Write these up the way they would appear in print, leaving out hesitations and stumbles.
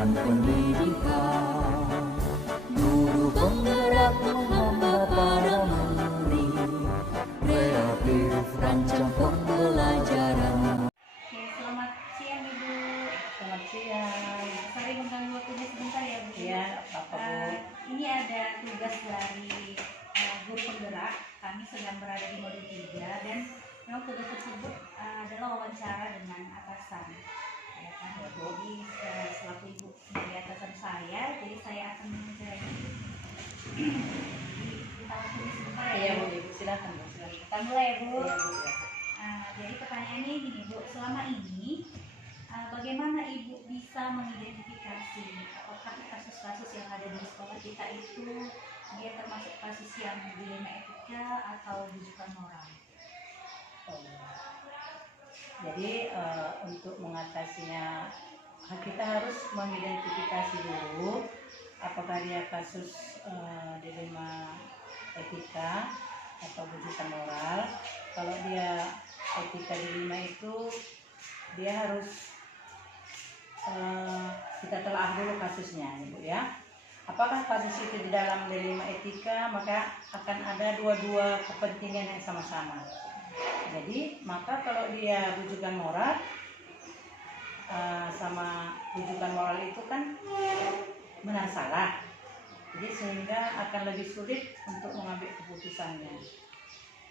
dan pendidikan. Guru penggerak menghamba para murid, kreatif rancang pembelajaran. Selamat siang Ibu. Selamat siang. Sorry mengganggu waktunya sebentar ya Bu. Iya, apa Bu? Ini ada tugas dari guru penggerak. Kami sedang berada di modul 3 dan memang tugas tersebut adalah wawancara dengan atasan. Ya kan? Jadi selaku Ibu sebagai atasan saya, jadi saya akan menjadi kita waktunya sebentar ya. Iya Bu, Ibu silakan Bu, silakan. Kita mulai ya Bu. Iya Bu, ya. Jadi pertanyaannya gini Bu, selama ini bagaimana Ibu bisa mengidentifikasi apakah kasus-kasus yang ada di sekolah kita itu dia termasuk kasus yang dilema etika atau rujukan moral? Jadi untuk mengatasinya kita harus mengidentifikasi dulu apakah dia kasus dilema etika atau rujukan moral. Kalau dia etika dilema itu dia harus kita telah dulu kasusnya Ibu ya. Apakah kasus itu di dalam dilema etika, maka akan ada dua kepentingan yang sama-sama. Jadi maka kalau dia rujukan moral sama rujukan moral itu kan benar salah. Jadi sehingga akan lebih sulit untuk mengambil keputusannya.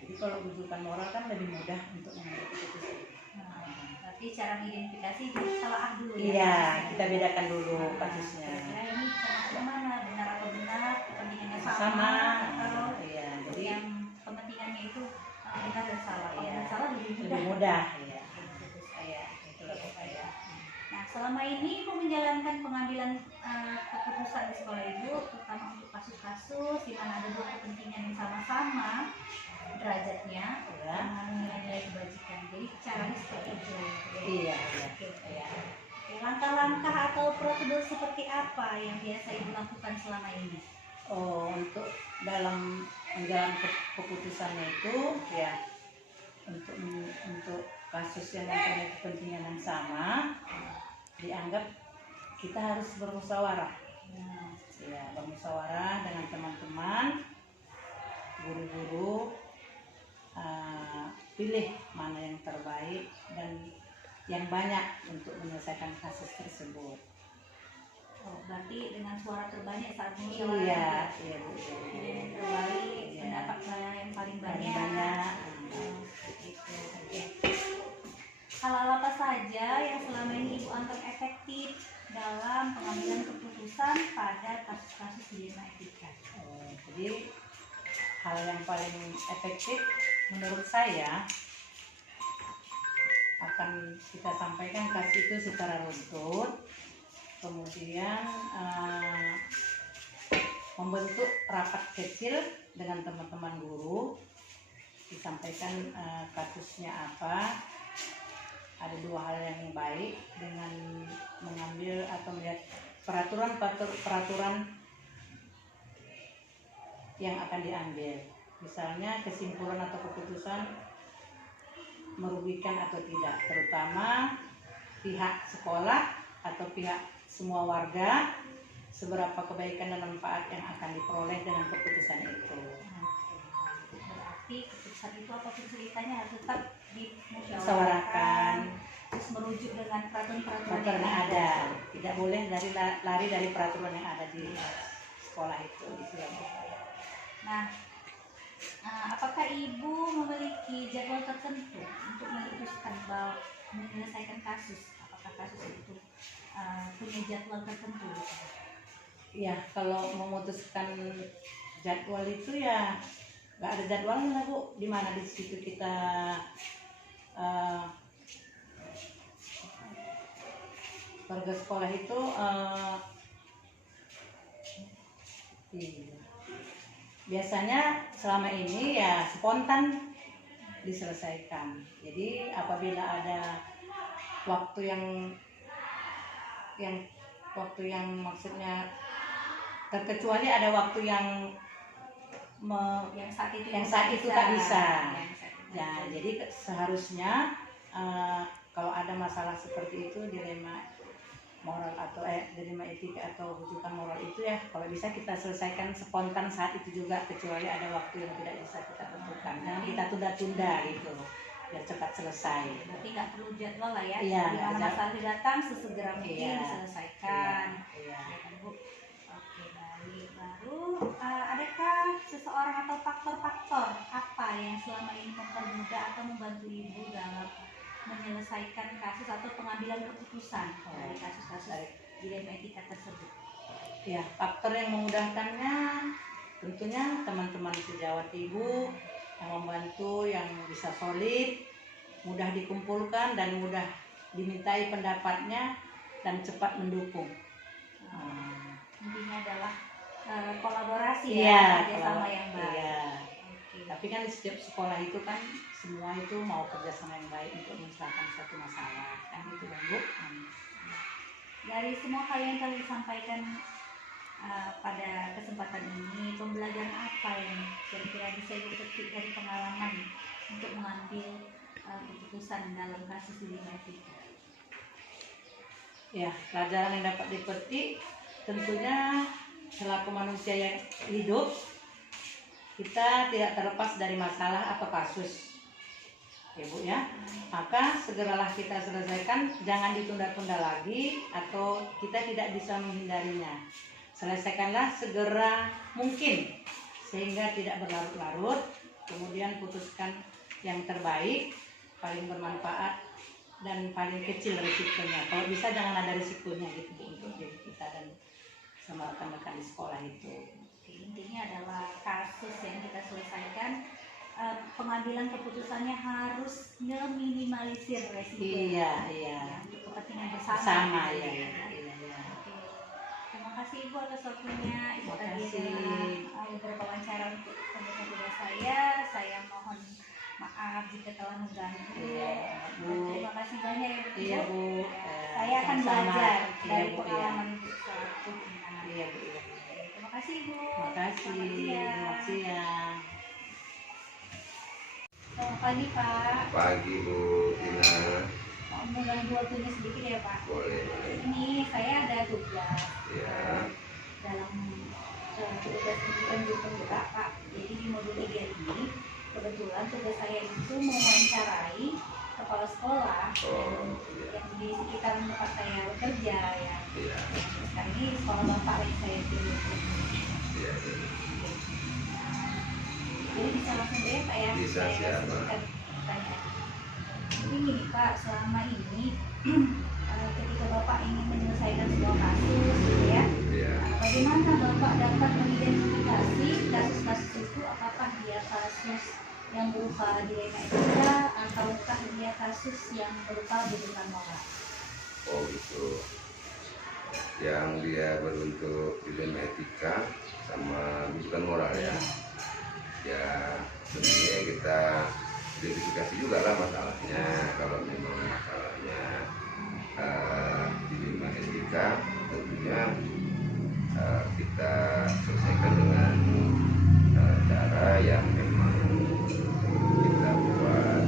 Jadi kalau rujukan moral kan lebih mudah untuk mengambil keputusan. Tapi cara mengidentifikasi telah dulu ya. Iya, kita bedakan dulu kasusnya. Kira-kira ini termasuk mana, benar atau benar, kepentingannya sama, Sama. atau Iya, jadi yang kepentingannya itu benar dan salah. Kalau Iya. benar salah lebih mudah. lebih mudah. Iya. Iya. Itulah pokoknya. Nah, selama ini Ibu menjalankan pengambilan keputusan di sekolah Ibu, terutama untuk kasus-kasus di mana ada dua kepentingan yang sama-sama derajatnya, Ya. nilai-nilai kebajikan. Jadi caranya seperti itu. Iya. Oke. Iya. Oke, langkah-langkah atau prosedur seperti apa yang biasa Ibu lakukan selama ini? Oh, untuk dalam menjalankan keputusannya itu ya untuk kasus yang mempunyai kepentingan yang sama dianggap kita harus bermusyawarah. Ya, bermusyawarah dengan teman-teman, guru-guru, pilih mana yang terbaik dan yang banyak untuk menyelesaikan kasus tersebut. Oh, berarti dengan suara terbanyak saat Iya, musyawarah. iya Bu. Yang terbaik, Iya. pendapat yang paling Paling banyak. banyak. Gitu. Oke. Hal-hal apa saja yang selama ini Ibu anggap efektif dalam pengambilan keputusan pada kasus-kasus dilema etika? Jadi hal yang paling efektif menurut saya akan kita sampaikan kasus itu secara runtut, kemudian membentuk rapat kecil dengan teman-teman guru, disampaikan kasusnya apa. Ada dua hal yang baik dengan mengambil atau melihat peraturan yang akan diambil. Misalnya kesimpulan atau keputusan merugikan atau tidak, terutama pihak sekolah atau pihak semua warga, seberapa kebaikan dan manfaat yang akan diperoleh dengan keputusan itu. Berarti keputusan itu apapun ceritanya harus tetap Dimusyawarahkan, terus merujuk dengan peraturan-peraturan peraturan yang ada, tidak boleh lari dari peraturan yang ada di sekolah itu. Nah, apakah Ibu memiliki jadwal tertentu untuk memutuskan bahwa menyelesaikan kasus? Apakah kasus itu punya jadwal tertentu? Ya, kalau memutuskan jadwal itu ya nggak ada jadwalnya Bu. Di mana di situ kita warga sekolah itu biasanya selama ini ya spontan diselesaikan. Jadi apabila ada waktu yang maksudnya terkecuali ada waktu yang saat itu tak bisa. Ya, jadi seharusnya kalau ada masalah seperti itu, dilema moral atau dilema etika atau rujukan moral itu ya kalau bisa kita selesaikan spontan saat itu juga, kecuali ada waktu yang tidak bisa kita tentukan. Jangan kita tunda-tunda gitu biar cepat selesai. Berarti nggak perlu jadwal lah ya. Iya, Di mana masalah datang sesegera mungkin Iya. diselesaikan. Iya. Ya kan, Bu? Oke, baik. Lalu adakah seseorang atau faktor-faktor apa yang selama ini mempermudah atau membantu Ibu dalam menyelesaikan kasus atau pengambilan keputusan dari kasus-kasus dilema etika tersebut? Ya, faktor yang memudahkannya tentunya teman-teman sejawat Ibu yang membantu, yang bisa solid, mudah dikumpulkan dan mudah dimintai pendapatnya dan cepat mendukung. Intinya adalah kolaborasi Iya, ya, kerjasama yang baik. Iya. Oke. Tapi kan di setiap sekolah itu kan semua itu mau kerjasama yang baik untuk menyelesaikan satu masalah, kan itu kan Bu. Dari semua hal yang telah disampaikan pada kesempatan ini, pembelajaran apa yang kira-kira bisa Ibu petik dari pengalaman untuk mengambil keputusan dalam kasus dilema etika? Ya, pelajaran yang dapat dipetik tentunya selaku manusia yang hidup, kita tidak terlepas dari masalah atau kasus, ya Bu ya. Maka segeralah kita selesaikan, jangan ditunda-tunda lagi atau kita tidak bisa menghindarinya. Selesaikanlah segera mungkin sehingga tidak berlarut-larut, kemudian putuskan yang terbaik, paling bermanfaat dan paling kecil risikonya. Kalau bisa jangan ada risikonya gitu Bu, untuk diri kita dan sama rekan-rekan di sekolah itu. Oke, intinya adalah kasus yang kita selesaikan, pengambilan keputusannya harus meminimalisir resiko. Iya. Ya, untuk kepentingan bersama. Sama gitu ya. ya. Iya. Oke. Terima kasih Ibu atas waktunya. Ibu Terima tadi kasih. adalah beberapa wawancara untuk pemirsa saya mohon maaf jika telah mengganggu. Iya, Bu. Terima kasih banyak ya Bu. Iya Bu. Saya akan Sama-sama. belajar Iya, dari Bu, pengalaman Ibu selaku pimpinan. Iya Bu. Iya. Terima kasih Bu. Terima kasih. Selamat siang. Selamat siang. Selamat pagi Pak. Pagi Bu Tina. Mau mengganggu waktunya sedikit ya Pak. Boleh. Ini saya ada tugas Ya. dalam tugas pendidikan guru penggerak Pak. Jadi di modul 3 ini kebetulan tugas saya itu mewawancarai kepala sekolah Oh, iya. yang di sekitar tempat saya bekerja ya. Iya. Sekarang ini sekolah bapak yang saya pilih. Iya. Jadi bisa langsung deh Pak ya. Bisa, Saya siapa? sebutkan pertanyaan. Jadi gini Pak, selama ini ketika Bapak ingin menyelesaikan sebuah kasus gitu ya, Iya. bagaimana Bapak dapat mengidentifikasi kasus-kasus itu, apakah dia kasus yang berupa dilema etika ataukah dia kasus yang berupa rujukan moral? Oh gitu. Yang dia berbentuk dilema etika sama rujukan moral ya. Ya sebenarnya kita identifikasi juga lah masalahnya. Kalau memang masalahnya dilema etika, tentunya kita selesaikan dengan cara yang memang kita buat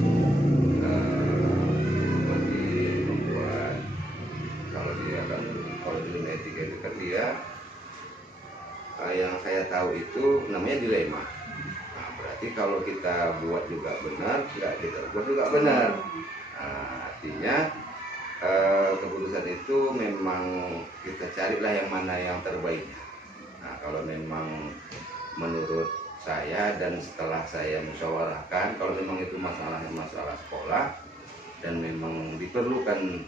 seperti membuat, kalau dia kan kalau dilema etika itu kan dia yang saya tahu itu namanya dilema. Nah, berarti kalau kita buat juga benar, nggak kita buat juga benar. Nah, artinya keputusan itu memang kita carilah yang mana yang terbaik. Nah, kalau memang menurut saya dan setelah saya musyawarahkan, kalau memang itu masalahnya masalah sekolah dan memang diperlukan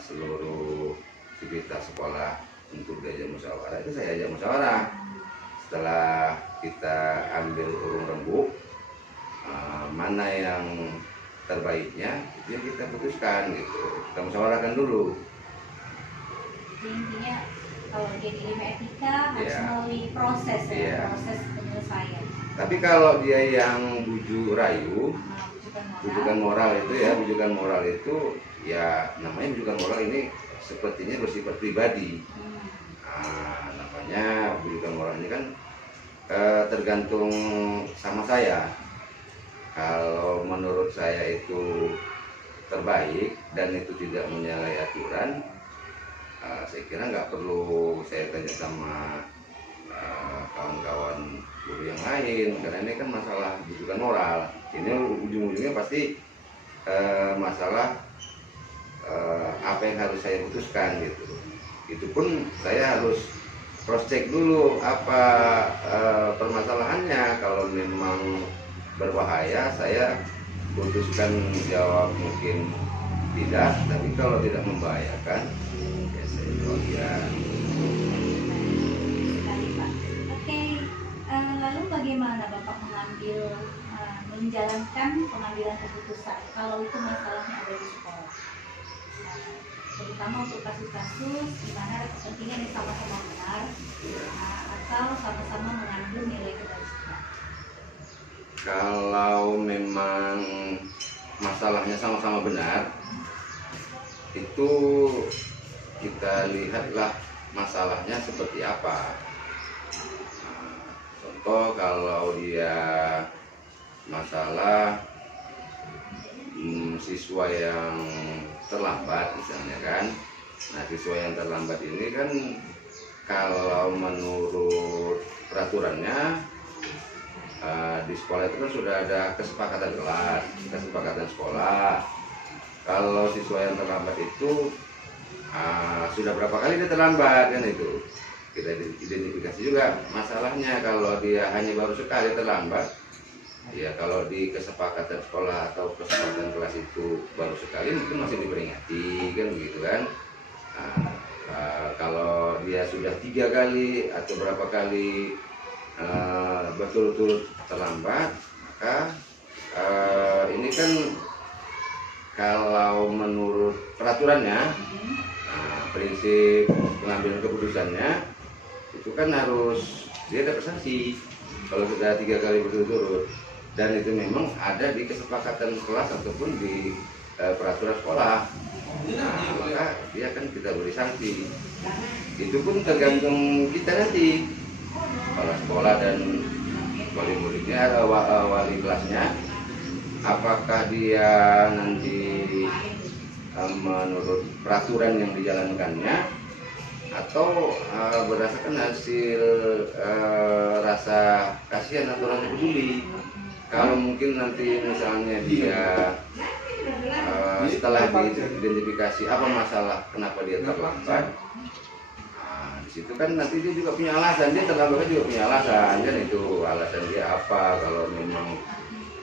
seluruh sivitas sekolah untuk diajak musyawarah, itu saya ajak musyawarah. Setelah kita ambil urung rembuk, mana yang terbaiknya, itu kita putuskan gitu. Kita musyawarahkan dulu. Jadi intinya kalau dia dilema etika harus Iya. melalui proses ya, Iya. proses penyelesaian. Tapi kalau dia yang bujuk rayu, Rujukan moral. bujukan moral itu ya, bujukan moral itu ya namanya bujukan moral ini sepertinya bersifat pribadi. Nah, namanya bujukan moral ini kan tergantung sama saya. Kalau menurut saya itu terbaik dan itu tidak menyalahi aturan, saya kira nggak perlu saya tanya sama kawan-kawan guru yang lain, karena ini kan masalah kedudukan moral. Ini ujung-ujungnya pasti masalah apa yang harus saya putuskan gitu. Itu pun saya harus cross check dulu apa permasalahannya. Kalau memang berbahaya, saya putuskan jawab mungkin tidak, tapi kalau tidak membahayakan ya saya jawab ya. Sekali, Pak. Oke, lalu bagaimana Bapak menjalankan pengambilan keputusan kalau itu masalahnya ada di sekolah? Terutama untuk kasus-kasus di mana ada kepentingan yang sama-sama benar atau sama-sama mengandung nilai kebajikan. Kalau memang masalahnya sama-sama benar, itu kita lihatlah masalahnya seperti apa. Contoh kalau dia masalah siswa yang terlambat misalnya kan. Nah, siswa yang terlambat ini kan kalau menurut peraturannya di sekolah itu kan sudah ada kesepakatan kelas, kesepakatan sekolah. Kalau siswa yang terlambat itu sudah berapa kali dia terlambat kan, itu kita identifikasi juga masalahnya. Kalau dia hanya baru sekali terlambat, ya kalau di kesepakatan sekolah atau kesepakatan kelas itu baru sekali mungkin masih diperingati kan begitu kan. Kalau dia sudah 3 kali atau berapa kali berturut-turut terlambat, maka ini kan kalau menurut peraturannya, prinsip pengambilan keputusannya itu kan harus dia dapat sanksi kalau sudah 3 kali berturut-turut, dan itu memang ada di kesepakatan kelas ataupun di peraturan sekolah. Nah, maka dia kan kita beri sanksi. Itu pun tergantung kita nanti, kepala sekolah dan wali muridnya atau wali kelasnya, apakah dia nanti menurut peraturan yang dijalankannya atau berdasarkan hasil rasa kasihan atau rasa peduli. Kalau mungkin nanti misalnya dia setelah diidentifikasi apa masalah kenapa dia terlambat, di situ kan nanti dia juga punya alasan, dia terlambat juga punya alasan kan, itu alasan dia apa. Kalau memang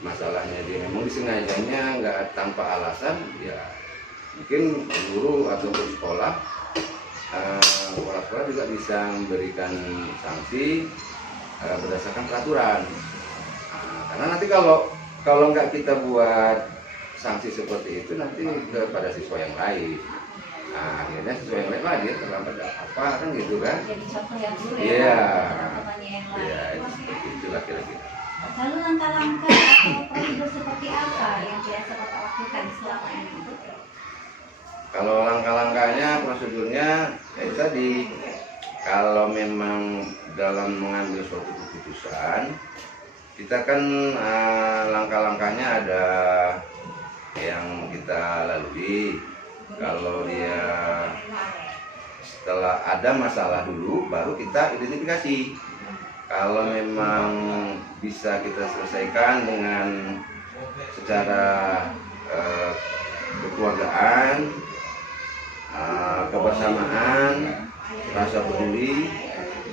masalahnya dia memang disengajanya nggak tanpa alasan, ya mungkin guru ataupun sekolah, kepala sekolah juga bisa memberikan sanksi berdasarkan peraturan. Karena nanti kalau nggak kita buat sanksi seperti itu, nanti kepada siswa yang lain. Nah, akhirnya siswa yang lain dia terlambat apa kan gitu kan? Jadi contoh yang dulu Iya. teman-temannya yang lain. Ya, seperti itulah kira-kira. Lalu langkah-langkah atau prosedur seperti apa yang biasa Bapak lakukan selama ini? Kalau langkah-langkahnya, prosedurnya itu tadi, kalau memang dalam mengambil suatu keputusan, kita kan langkah-langkahnya ada yang kita lalui. Kalau dia setelah ada masalah dulu, baru kita identifikasi. Kalau memang bisa kita selesaikan dengan secara kekeluargaan, kebersamaan, rasa peduli,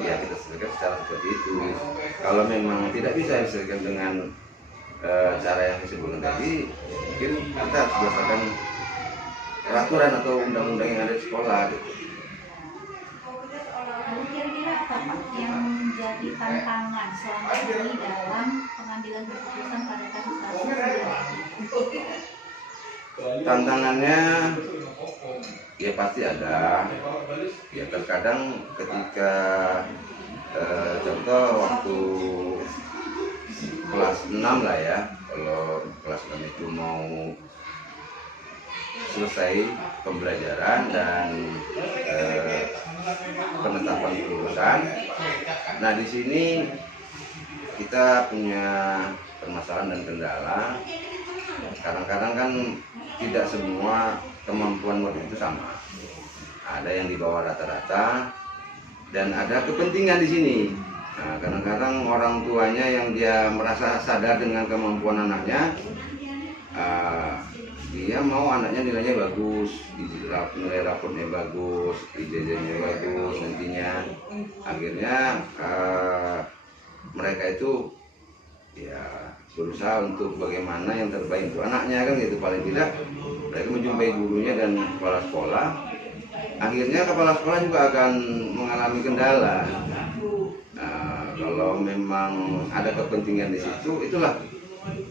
ya kita selesaikan secara seperti itu. Kalau memang tidak bisa diselesaikan dengan cara yang disebutkan tadi, mungkin kita harus berdasarkan peraturan atau undang-undang yang ada di sekolah gitu. Lalu kira-kira apa Pak yang menjadi tantangan selama ini dalam pengambilan keputusan pada kasus-kasus ini? Tantangannya ya pasti ada. Ya terkadang ketika contoh waktu kelas 6 lah ya, kalau kelas 6 itu mau selesai pembelajaran dan penetapan kelulusan. Nah, di sini kita punya permasalahan dan kendala. Kadang-kadang kan tidak semua kemampuan murid itu sama. ada yang di bawah rata-rata, dan ada kepentingan di sini. Nah, kadang-kadang orang tuanya yang dia merasa sadar dengan kemampuan anaknya, dia mau anaknya nilainya bagus, nilai rapotnya bagus, ijazahnya bagus nantinya. Akhirnya mereka itu ya berusaha untuk bagaimana yang terbaik untuk anaknya, kan gitu. Paling tidak mereka menjumpai gurunya dan kepala sekolah. Akhirnya kepala sekolah juga akan mengalami kendala. Kalau memang ada kepentingan di situ, itulah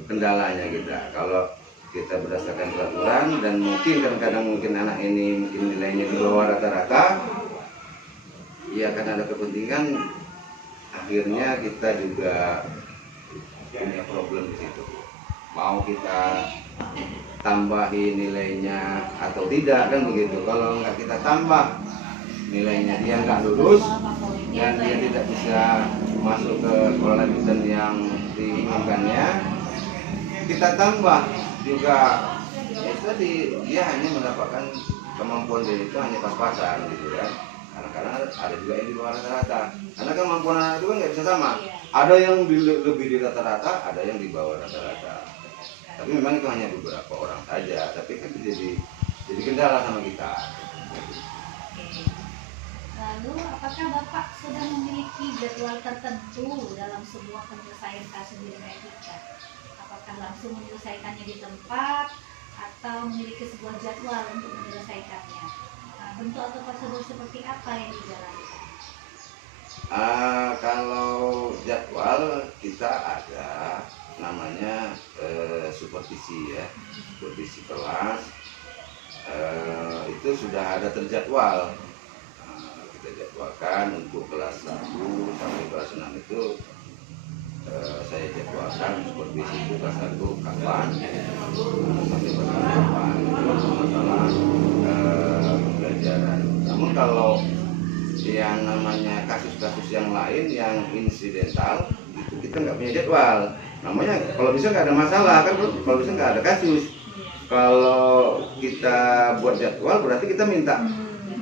kendalanya kita. Kalau kita berdasarkan peraturan dan mungkin kadang-kadang mungkin anak ini mungkin nilainya di bawah rata-rata, ya karena ada kepentingan, akhirnya kita juga punya problem di situ. Mau kita tambahin nilainya atau tidak, kan begitu. Kalau nggak kita tambah nilainya, dia nggak lulus dan dia tidak bisa masuk ke sekolah lanjutan yang diinginkannya. Kita tambah juga, ya tadi dia hanya mendapatkan kemampuan dia itu hanya pas-pasan gitu kan. Karena ada juga yang di bawah rata-rata. Karena kemampuan anak itu kan nggak bisa sama. Ada yang lebih di rata-rata, ada yang di bawah rata-rata. Tapi memang itu hanya beberapa orang saja. Tapi kan jadi kendala sama kita. Lalu, apakah Bapak sudah memiliki jadwal tertentu dalam sebuah penyelesaian kasus di etika? Apakah langsung menyelesaikannya di tempat atau memiliki sebuah jadwal untuk menyelesaikannya? Bentuk atau prosedur seperti apa yang dijalankan? Kalau jadwal kita ada namanya supervisi ya, supervisi kelas. Itu sudah ada terjadwal. Kita jadwalkan untuk kelas 1 sampai kelas 6 itu saya jadwalkan supervisi itu kelas 1 kapan sampai kelas 6 kapan, itu masalah pembelajaran. Namun kalau yang namanya kasus-kasus yang lain yang insidental itu kita nggak punya jadwal. Namanya kalau bisa nggak ada masalah kan, kalau bisa nggak ada kasus. Kalau kita buat jadwal berarti kita minta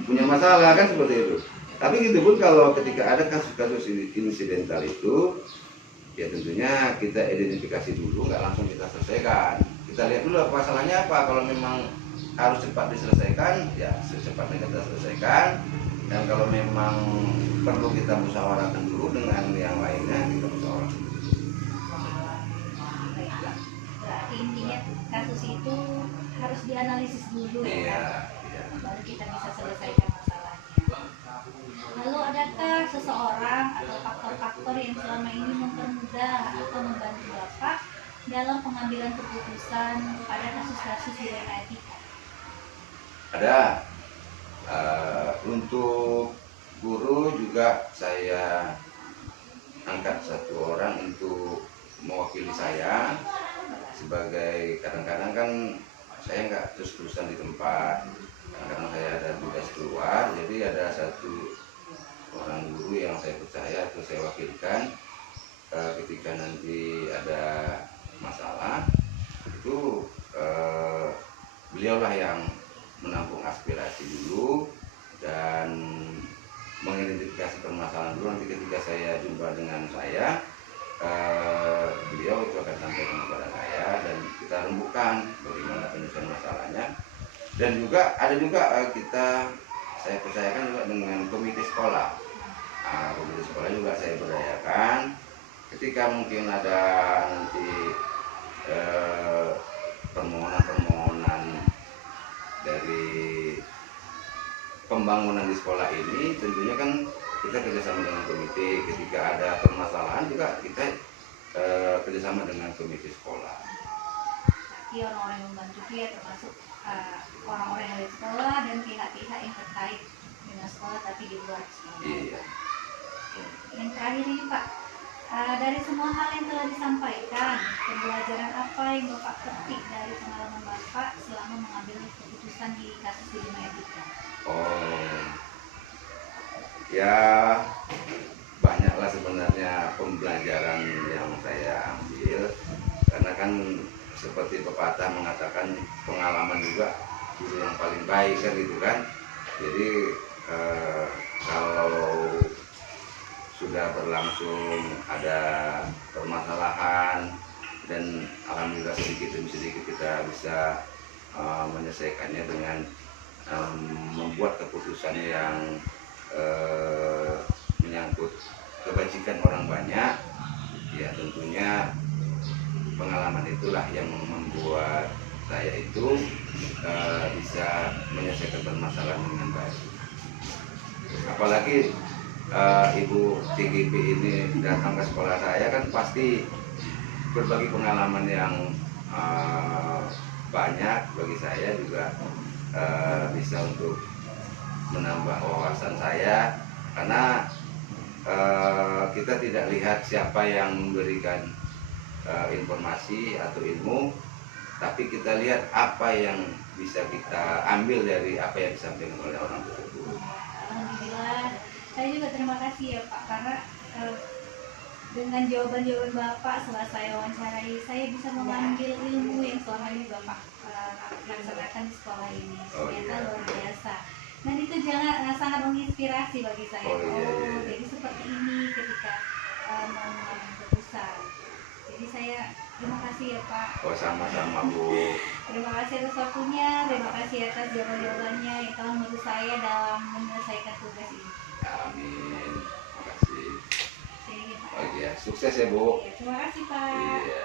punya masalah, kan seperti itu. Tapi gitu pun kalau ketika ada kasus-kasus insidental itu, ya tentunya kita identifikasi dulu, nggak langsung kita selesaikan. Kita lihat dulu masalahnya apa. Kalau memang harus cepat diselesaikan, ya secepatnya kita selesaikan. Dan kalau memang perlu kita musyawarahkan dulu dengan yang lainnya, kita musyawarahkan dulu. Baiklah. Berarti intinya kasus itu harus dianalisis dulu ya. Iya. Baru kita bisa selesaikan masalahnya. Lalu adakah seseorang atau faktor-faktor yang selama ini mempermudah atau membantu Bapak dalam pengambilan keputusan pada kasus-kasus di ranah etika? Ada. Untuk guru juga saya angkat satu orang untuk mewakili saya sebagai, kadang-kadang kan saya nggak terus-terusan di tempat, karena saya ada tugas keluar, jadi ada satu orang guru yang saya percaya atau saya wakilkan ketika nanti ada masalah itu beliaulah yang menampung aspirasi dulu dan mengidentifikasi permasalahan dulu. Nanti ketika saya jumpa dengan saya, beliau itu akan sampaikan kepada saya dan kita rembukan bagaimana penyelesaian masalahnya. Dan juga ada juga saya percayakan juga dengan komite sekolah. Komite sekolah juga saya berdayakan ketika mungkin ada nanti permohonan dari pembangunan di sekolah ini, tentunya kan kita kerjasama dengan komite. Ketika ada permasalahan juga kita kerjasama dengan komite sekolah. Jadi orang-orang yang membantu dia termasuk orang-orang yang dari sekolah dan pihak-pihak yang terkait dengan sekolah tapi di luar sekolah. Iya. Yang terakhir ini Pak, dari semua hal yang telah disampaikan, pembelajaran apa yang Bapak petik dari pengalaman Bapak selama mengambil keputusan di kasus di dunia etika? Ya banyaklah sebenarnya pembelajaran yang saya ambil, karena kan seperti pepatah mengatakan pengalaman juga guru yang paling baik, kan gitu kan. Jadi kalau sudah berlangsung ada permasalahan dan alhamdulillah sedikit demi sedikit kita bisa menyelesaikannya dengan membuat keputusan yang menyangkut kebajikan orang banyak, ya tentunya pengalaman itulah yang membuat saya itu bisa menyelesaikan permasalahan dengan baik. Apalagi Ibu TGP ini datang ke sekolah saya kan pasti berbagi pengalaman yang banyak bagi saya juga, bisa untuk menambah wawasan saya, karena kita tidak lihat siapa yang memberikan informasi atau ilmu, tapi kita lihat apa yang bisa kita ambil dari apa yang disampaikan oleh orang tersebut. Alhamdulillah, saya juga terima kasih ya Pak, karena dengan jawaban-jawaban Bapak setelah saya wawancarai, saya bisa mengambil ilmu yang selama ini Bapak laksanakan di sekolah ini. Ternyata luar biasa. Dan itu sangat menginspirasi bagi saya. Jadi seperti ini ketika mau mengambil keputusan. Jadi saya terima kasih ya Pak. Oh, sama-sama Bu. Terima kasih atas waktunya, terima kasih atas jawaban-jawabannya yang telah membantu saya dalam menyelesaikan tugas ini. Amin. Terima kasih. Saya, Pak. Oh iya, sukses ya Bu. Ya, terima kasih Pak. Iya.